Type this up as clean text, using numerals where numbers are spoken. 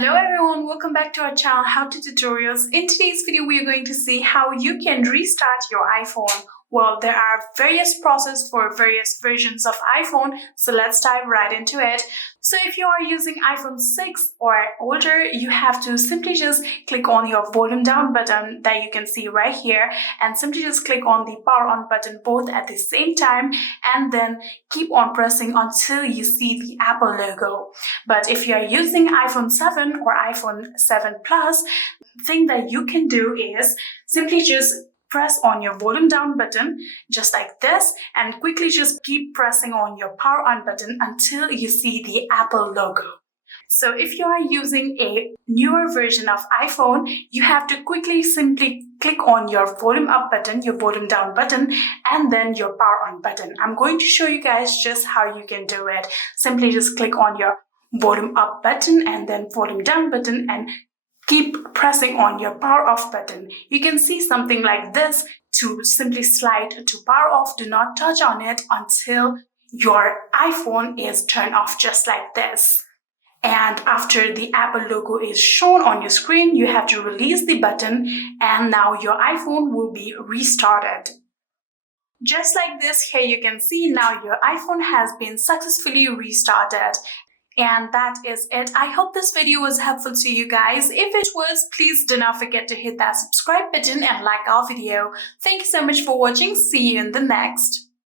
Hello everyone, welcome back to our channel How to Tutorials. In today's video, we are going to see how you can restart your iPhone. Well, there are various processes for various versions of iPhone, so let's dive right into it. So if you are using iPhone 6 or older, you have to simply just click on your volume down button that you can see right here and simply just click on the power on button both at the same time and then keep on pressing until you see the Apple logo. But if you are using iPhone 7 or iPhone 7 Plus, the thing that you can do is simply just press on your volume down button just like this and quickly just keep pressing on your power on button until you see the Apple logo. So if you are using a newer version of iPhone, you have to quickly simply click on your volume up button, your volume down button, and then your power on button. I'm going to show you guys just how you can do it. Simply just click on your volume up button and then volume down button and keep pressing on your power off button. You can see something like this. To simply slide to power off, do not touch on it until your iPhone is turned off just like this. And after the Apple logo is shown on your screen, you have to release the button and now your iPhone will be restarted. Just like this, here you can see now your iPhone has been successfully restarted. And that is it. I hope this video was helpful to you guys. If it was, please do not forget to hit that subscribe button and like our video. Thank you so much for watching. See you in the next.